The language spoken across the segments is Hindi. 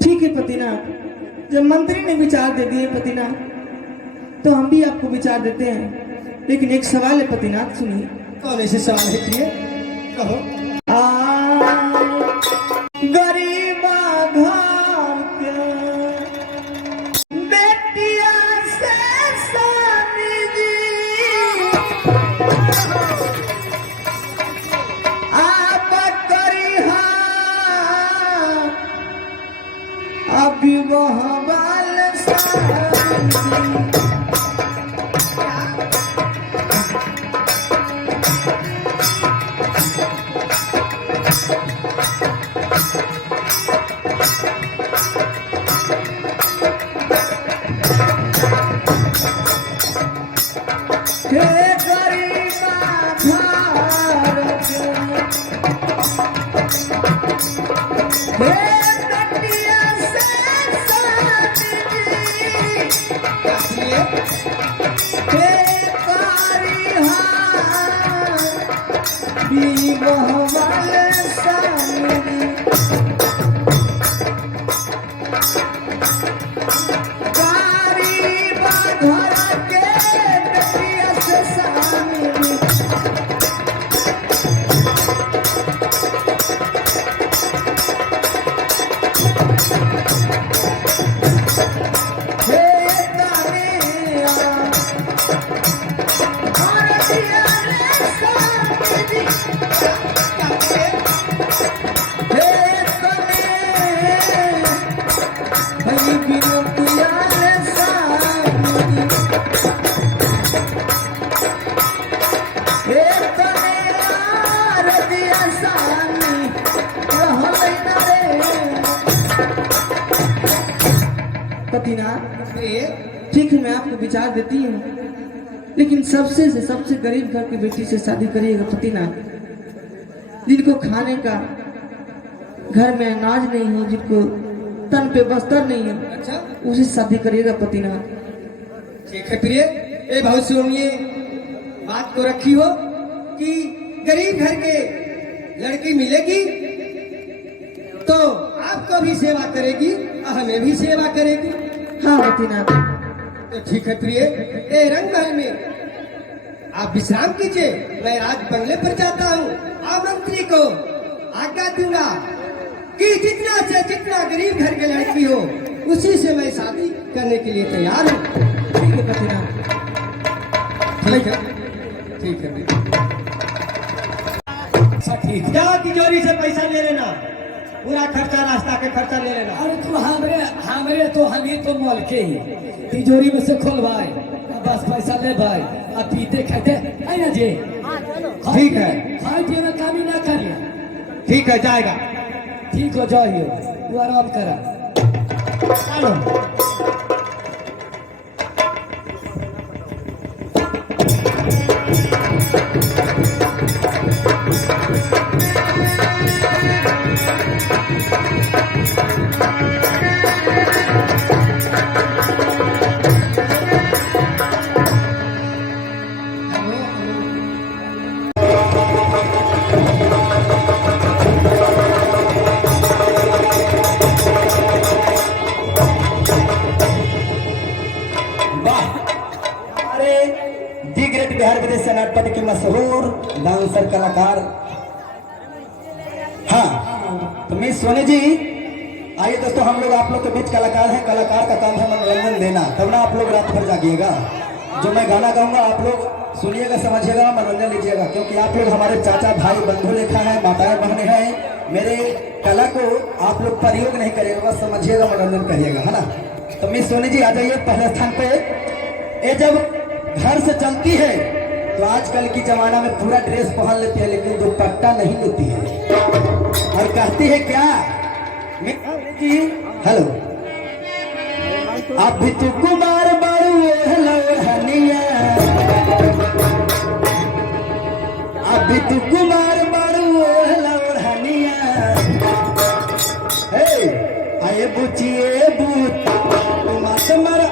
ठीक है पतिनाथ, जब मंत्री ने विचार दे दिए पतिनाथ, तो हम भी आपको विचार देते हैं। लेकिन एक सवाल है पतिनाथ, सुनिए। कौन ऐसे सवाल है प्रिय? कहो। गरीबा घर के बेटिया से स्वामी जी आप करिहा अभी वह बाल स्वामी जी। ठीक है, मैं आपको विचार देती हूँ, लेकिन सबसे गरीब घर की बेटी से शादी करिएगा पतिनाथ, जिनको खाने का घर में अनाज नहीं हो, जिनको तन पे बस्तर नहीं हो। अच्छा, उसी शादी करिएगा पतिनाथ। ठीक है प्रिय। ए बहुत सुनिए, बात को रखी हो कि गरीब घर के लड़की मिलेगी तो आपको भी सेवा करेगी, हमें भी सेवा करेगी। हाँ पतिनाथ। तो ठीक है प्रिय, ए रंग महल में आप विश्राम कीजिए, मैं राज बंगले पर जाता हूँ। आप मंत्री को आज्ञा दूंगा कि जितना से जितना गरीब घर के लड़की हो उसी से मैं शादी करने के लिए तैयार हूँ। ठीक है पतिनाथ। ठीक है, ठीक है। ठीक, जाओ तिजोरी से पैसा ले लेना, पूरा खर्चा, रास्ता के खर्चा ले लेना। अरे तू हमरे तो हम ही तो मोल के ही तिजोरी में से खोल भाई, बस पैसा ले भाई, अब पीते खाते है ना जी। ठीक है, खाई पिए में कमी ना करिए। ठीक है, जाएगा। ठीक हो जाइए, तू आराम करा। बिहार विदेश से नाटपट के मशहूर डांसर कलाकार। हाँ तो मिस सोनी जी, आइए दोस्तों, हम लोग आप लोग के बीच कलाकार हैं। कलाकार का काम है मनोरंजन देना, तब ना आप लोग रात भर जागिएगा। जो मैं गाना गाऊंगा आप लोग सुनिएगा, समझिएगा, मनोरंजन लीजिएगा, क्योंकि आप लोग हमारे चाचा भाई बंधु लेखा है, माताएं बहने हैं। मेरे कला को आप लोग प्रयोग नहीं करिएगा, बस समझिएगा, मनोरंजन करिएगा, है ना। तो मिस सोनी जी आ जाइए पहले स्थान पे। ये जब घर से चलती है तो आजकल की जमाना में पूरा ड्रेस पहन लेती है, लेकिन दुपट्टा नहीं लेती है और कहती है क्या जी, हेलो अब भी तू कुमार बारू हनिया, अब भी तू कुमार बारू हनिया, आए बुचिए बूत मत मर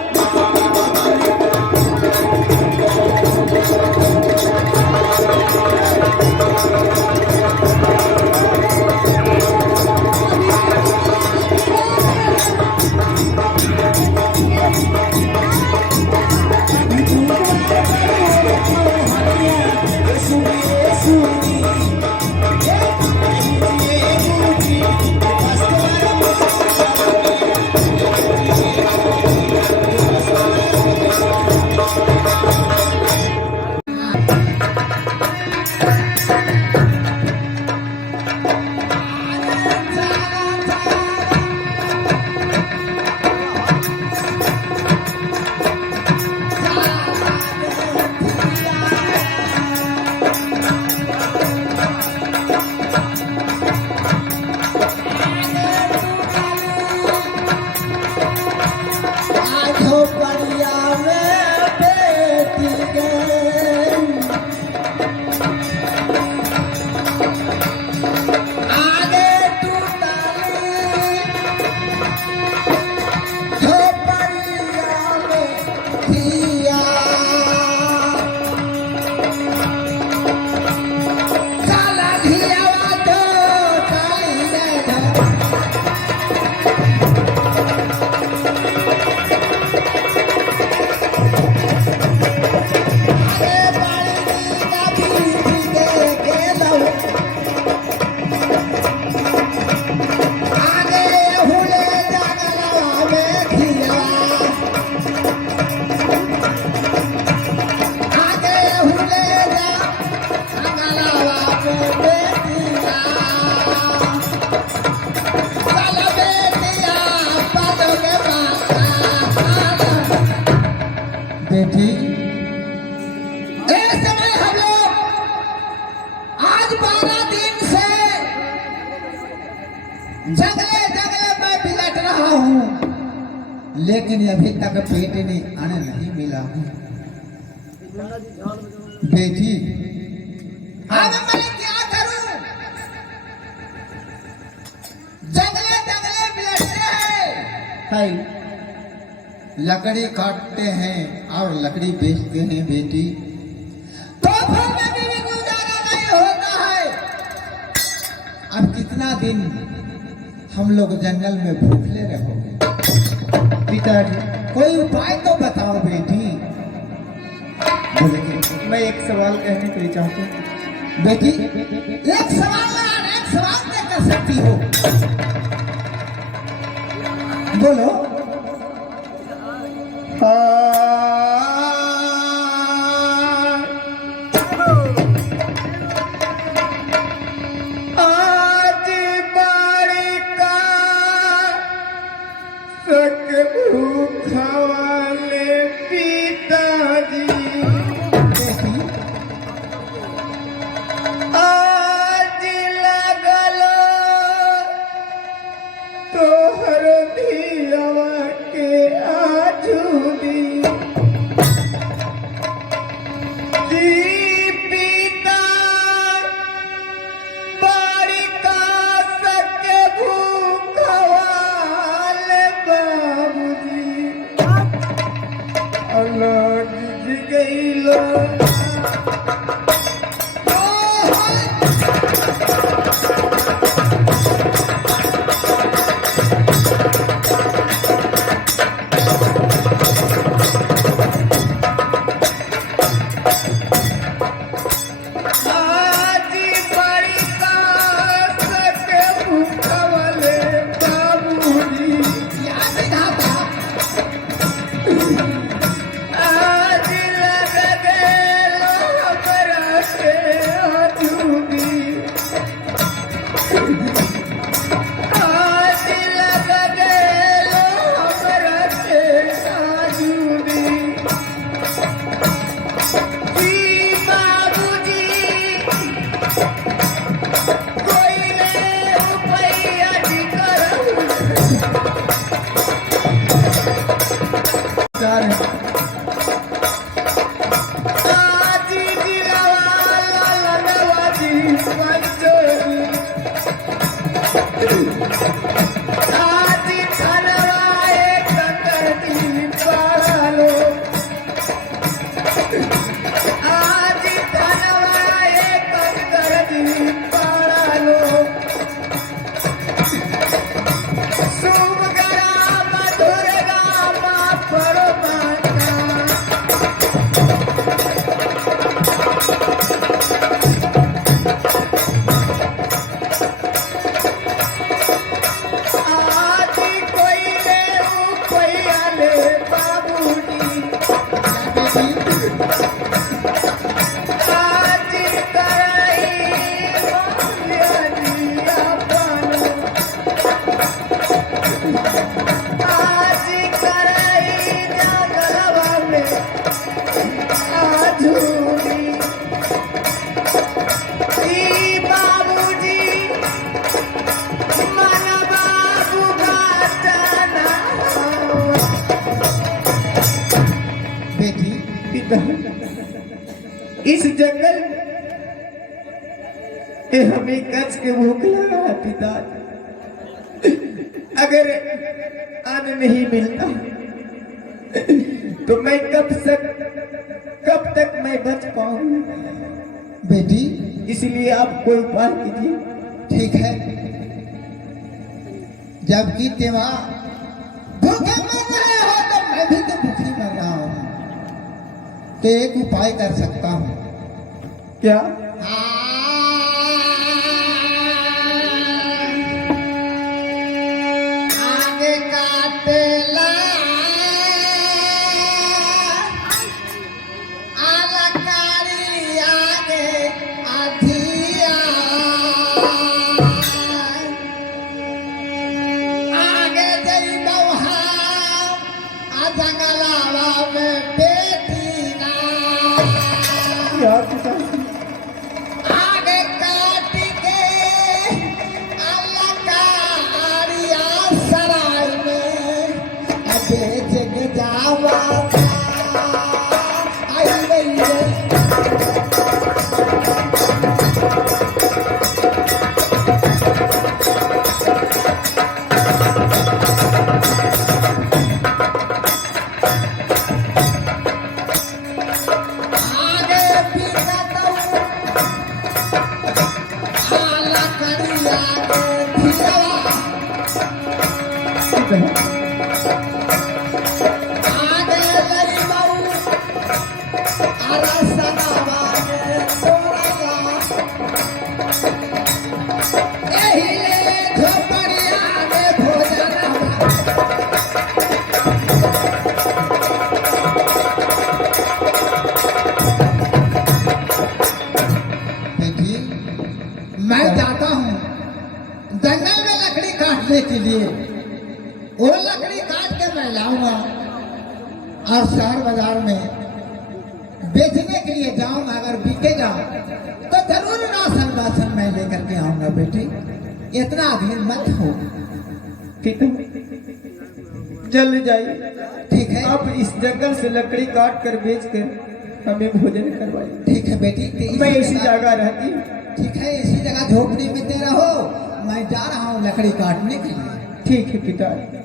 झोपड़िया में थिया साला धियावा तो काली रे अरे बाड़ी का भी दे गेलो आगे हुले जंगलवा में थिया आगे हुले जंगलवा में बेटिया साला बेटिया पादो के माता बेटी इस समय हम लोग आज 12 दिन से जंगले जंगले में बिलट रहा हूँ लेकिन अभी तक पेट में अन्न नहीं मिला है बेटी अब मैं क्या करूं जंगले जंगले बिलटते हैं लकड़ी काटते हैं और लकड़ी बेचते हैं बेटी तो फिर में भी गुजारा नहीं होता है अब कितना दिन हम लोग जंगल में भूखले रहोगे पिताजी कोई उपाय तो बताओ बेटी बोले कि मैं एक सवाल कहने के लिए चाहता हूँ बेटी एक सवाल में अनेक सवाल तय कर सकती हो बोलो आज बाड़ी का सक भूखा वाले पिताजी आज लगलो तोहर धियावा के आजूदी जी पिता बाड़ी का सके भूखवाले बाबूजी अल्लाह जी गईलो आज बड़ी का सके भूखवाले बाबूजी या विधाता आज लग गेलो हमरा के हजूदी आज लग गेलो हमरा के हजूदी जी बाबूजी कोई ले रुपया जी करो आजी जिलावा लनवाजी पंचोली आजी खनवाए कंकरती पालो आजी खनवाए कंकरती पालो शुभ गरा मधुर गामा परमाता आजी कोई ले रुपया ले बाबूजी आजी कराई मालिया दिया पानो आजी कराई जंगलवा में आजूरी जी बाबूजी मन बाबू घाटना बेटी पिता इस जंगल में हमें कच के भूख लगा है पिता अगर आने नहीं मिलता तो मैं कब तक मैं बच पाऊंगा। बेटी इसलिए आप कोई उपाय कीजिए। ठीक है, जबकि त्योहार भूखे मर रहे हो तो मैं भी तो भूखी मर रहा हूं, तो एक उपाय कर सकता हूं। क्या? आगे काटेला अलकारी आगे अधिया आगे जई गौहा जंगलावा में बेटी ना क्या पिताजी? आगे काट के अलकारिया सराय में बेच के जावा आई गई है। आगे बिकत अलकरिया के धियावा आगे लई बहू अरसनावा के तोड़ला एही ले झोपड़िया में भोजनवा देखिए, मैं जाता हूँ जंगल में लकड़ी काटने के लिए। वो लकड़ी काट के मैं लाऊंगा और शहर बाजार में बेचने के लिए जाऊंगा। अगर बिकेगा तो जरूर राशन वासन मैं लेकर के आऊंगा। बेटी इतना अधीर मत हो। ठीक है, जल्द जाइए। ठीक है, आप इस जंगल से लकड़ी काट कर बेच कर हमें भोजन करवाइए। ठीक है बेटी, तो मैं इसी जगह रहती हूँ। ठीक है, इसी जगह झोपड़ी में दे रहो। मैं जा रहा हूँ लकड़ी काटने के लिए। ठीक है पिताजी।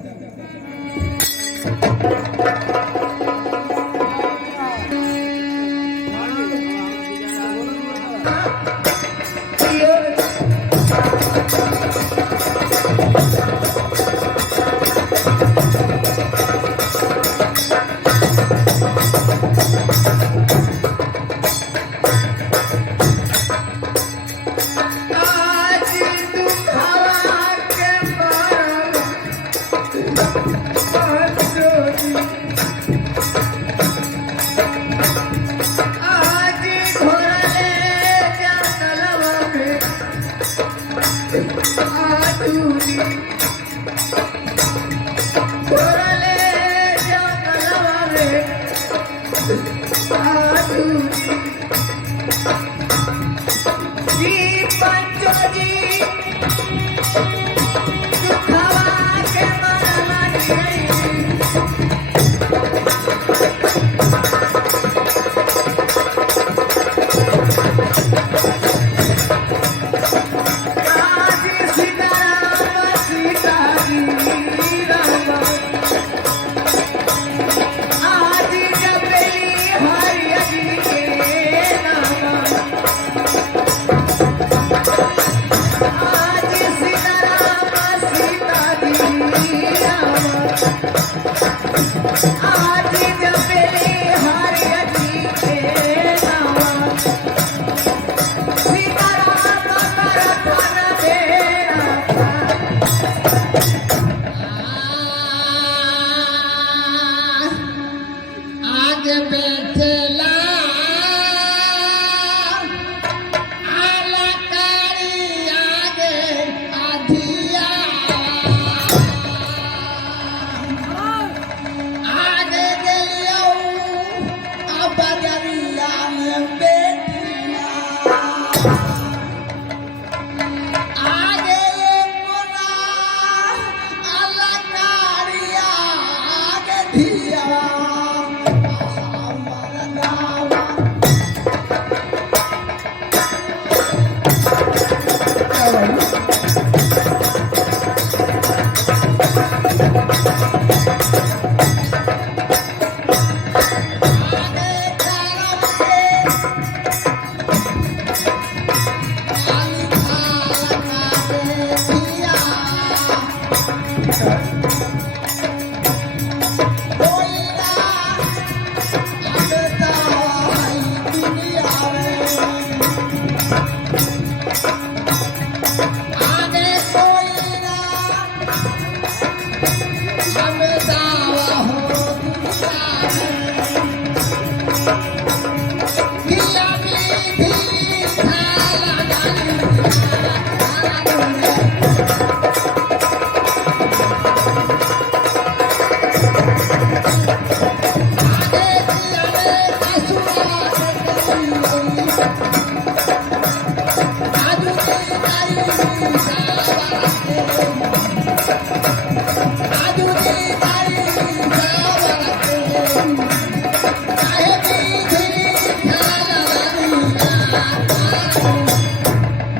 आज जब हरि के नाम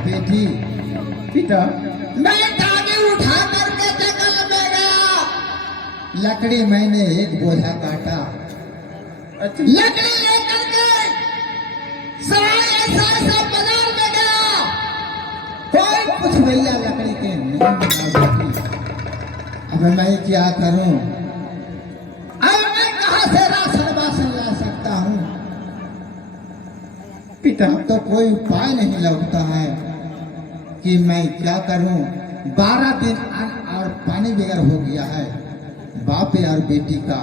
बेटी पिता मैं दादी उठा करके जंगल में गया, लकड़ी मैंने एक बोझा काटा, अच्छा लकड़ी लेकर के सराय ऐसा बाजार में गया, कोई कुछ भैया लकड़ी के नहीं बना बेटी। अब मैं क्या करूं? अब मैं कहां से राशन वासन ला सकता हूं? पिता अब तो कोई उपाय नहीं लगता है कि मैं क्या करूं। 12 दिन अन्न और पानी बगैर हो गया है। बाप और बेटी का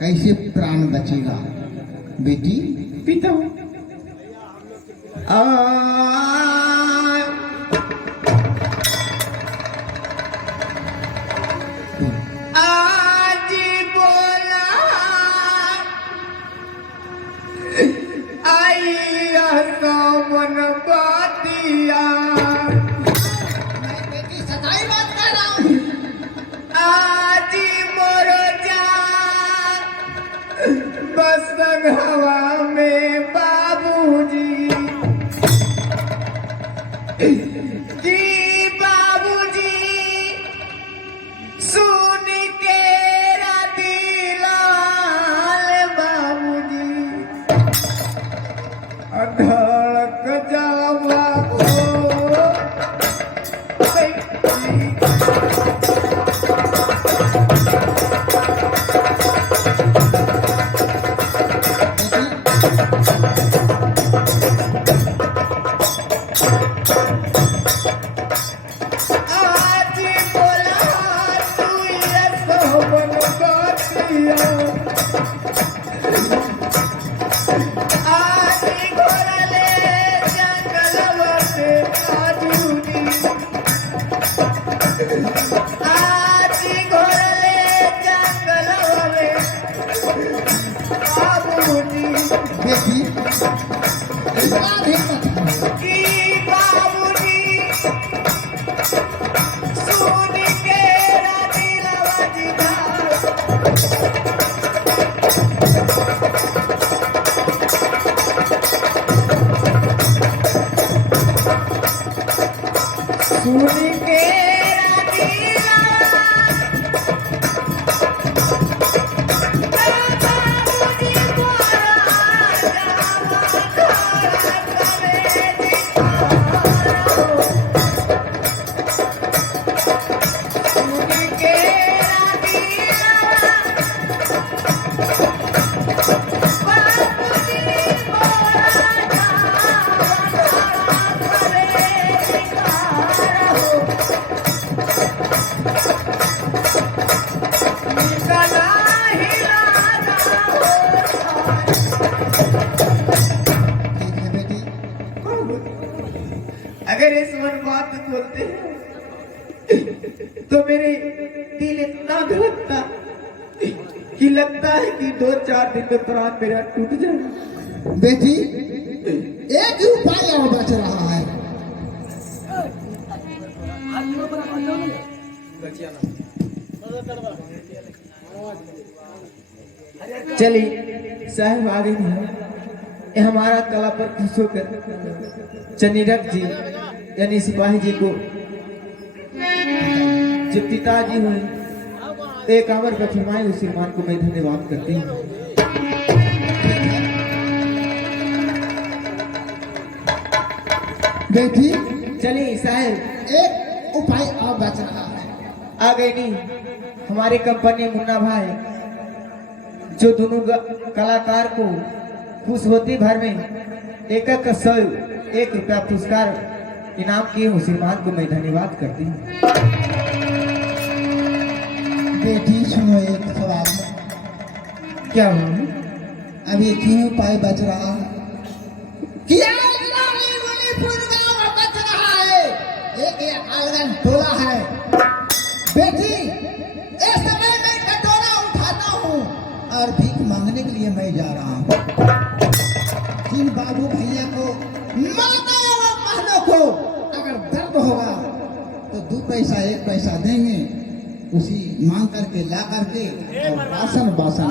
कैसे प्राण बचेगा बेटी? पिता आज बोला आई मन बातिया बेटी सच्चाई बात कर रहा हूँ। आज मोर जा बस हवा में बाबूजी जी बाबूजी सुन के दिलाल बाबूजी धड़क जावा आज बोला तू ये सोहबन बातिया आज घोरले जंगलवा से आजूनी आज घोरले जंगलवा में बाबूजी बेटी इतना हिम्मत है। की बाबूजी सुन के दिलवा जिधा सुन के दिलवा बाबूजी बोला जावा करे सुन के ठीक है बेटी। अगर इस मन बात बोलते हैं तो मेरे दिल इतना धड़कता कि लगता है कि 2-4 दिन में प्राण मेरा टूट जाए। बेटी एक ही उपाय और बच रहा है। चलिए साहब आ रही है, ये हमारा कला पर खुश होकर चनीरक जी यानी सिपाही जी को जो पिताजी हुए एक आवर पर फरमाए उस श्रीमान को मैं धन्यवाद करती हूँ। बेटी चलिए साहब, एक उपाय और बच रहा है। आ गई नहीं हमारे कंपनी मुन्ना भाई, जो दोनों कलाकार को खुश होती भर में एक 100 रुपया पुरस्कार इनाम किए हूँ। श्रीमान को मैं धन्यवाद करती हूँ। बेटी सुनो, एक सवाल है। क्या हुआ? अब एक ही उपाय बच रहा है। क्या बच रहा है? एक अलगन टोला है। बेटी इस समय मैं कटोरा उठाता हूँ और भीख मांगने के लिए मैं जा रहा हूँ। जिन बाबू भैया को, माता एवं बहनों को अगर दर्द होगा तो 2 पैसा 1 पैसा देंगे, उसी मांग करके ला करके और राशन बासन।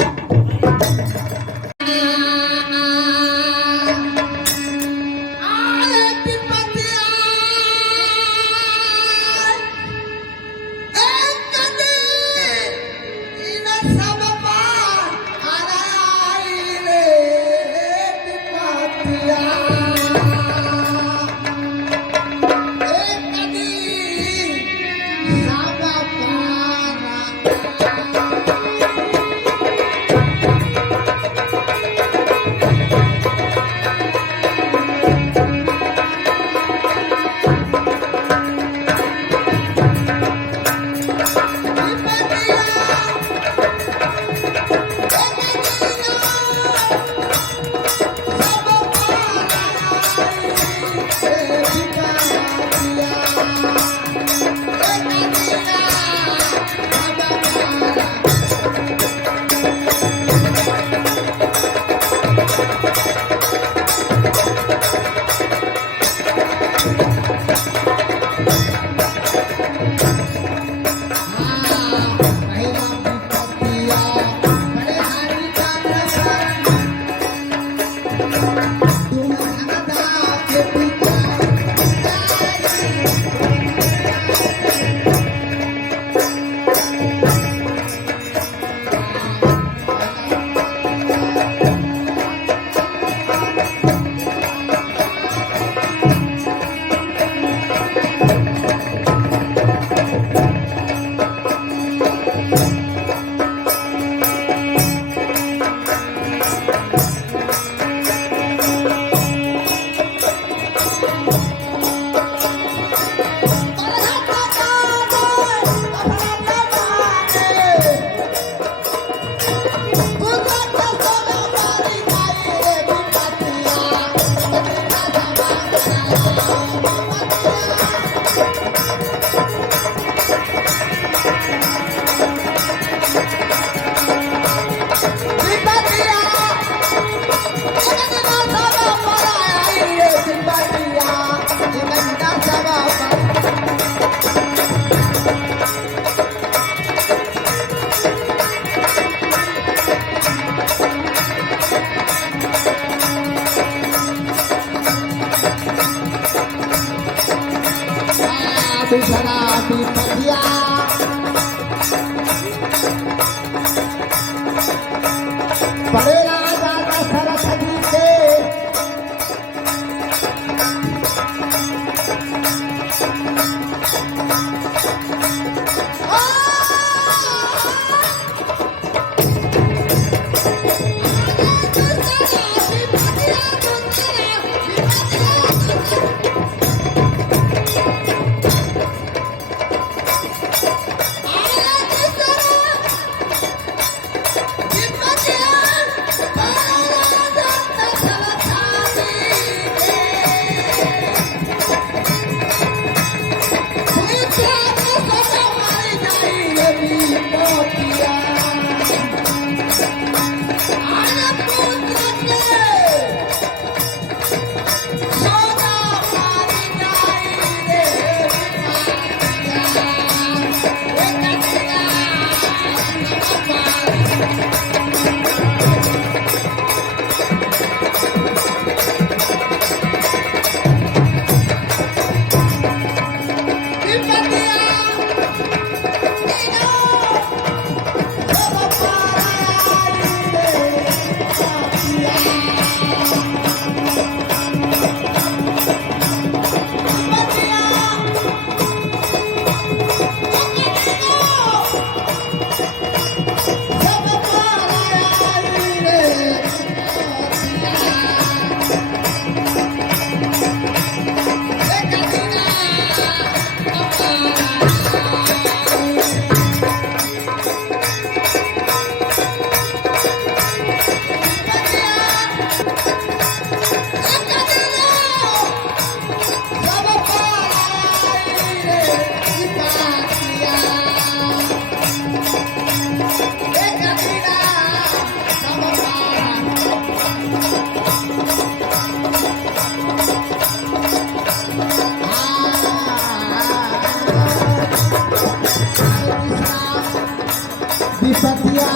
विपतिया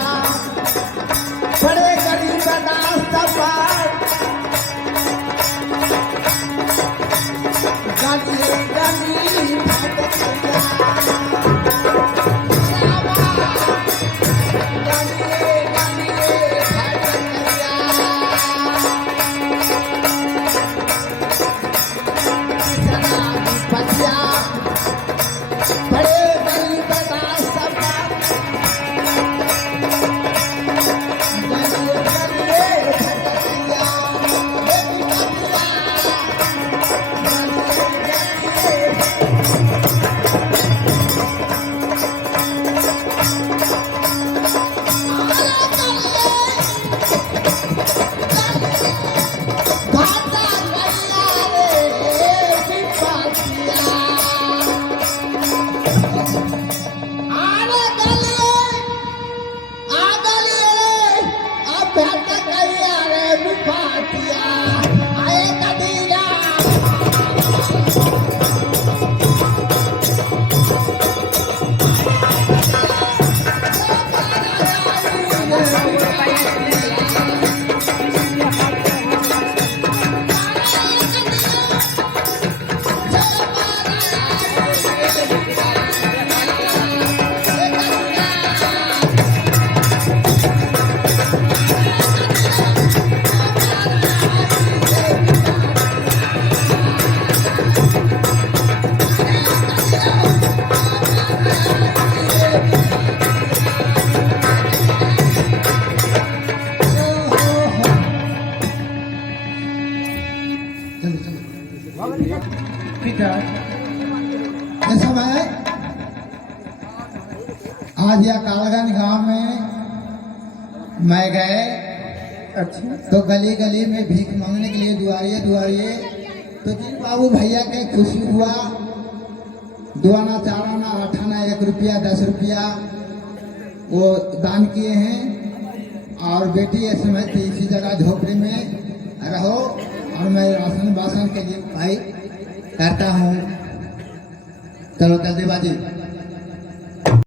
बड़े गरीब रास्ता पार गली गली भटकिया ठीक है। ऐसा है आज या कालगंज गांव में मैं गए अच्छा तो गली गली में भीख मांगने के लिए दुआरिये दुआरिये तो जिन बाबू भैया के खुशी हुआ 2 आना 4 आना 8 आना 1 रुपया 10 रुपया वो दान किए हैं। और बेटी ये समय थी इसी जगह झोपड़ी में रहो और मैं राशन बासन के लिए भाई करता हूँ। चलो जल्दीबाजी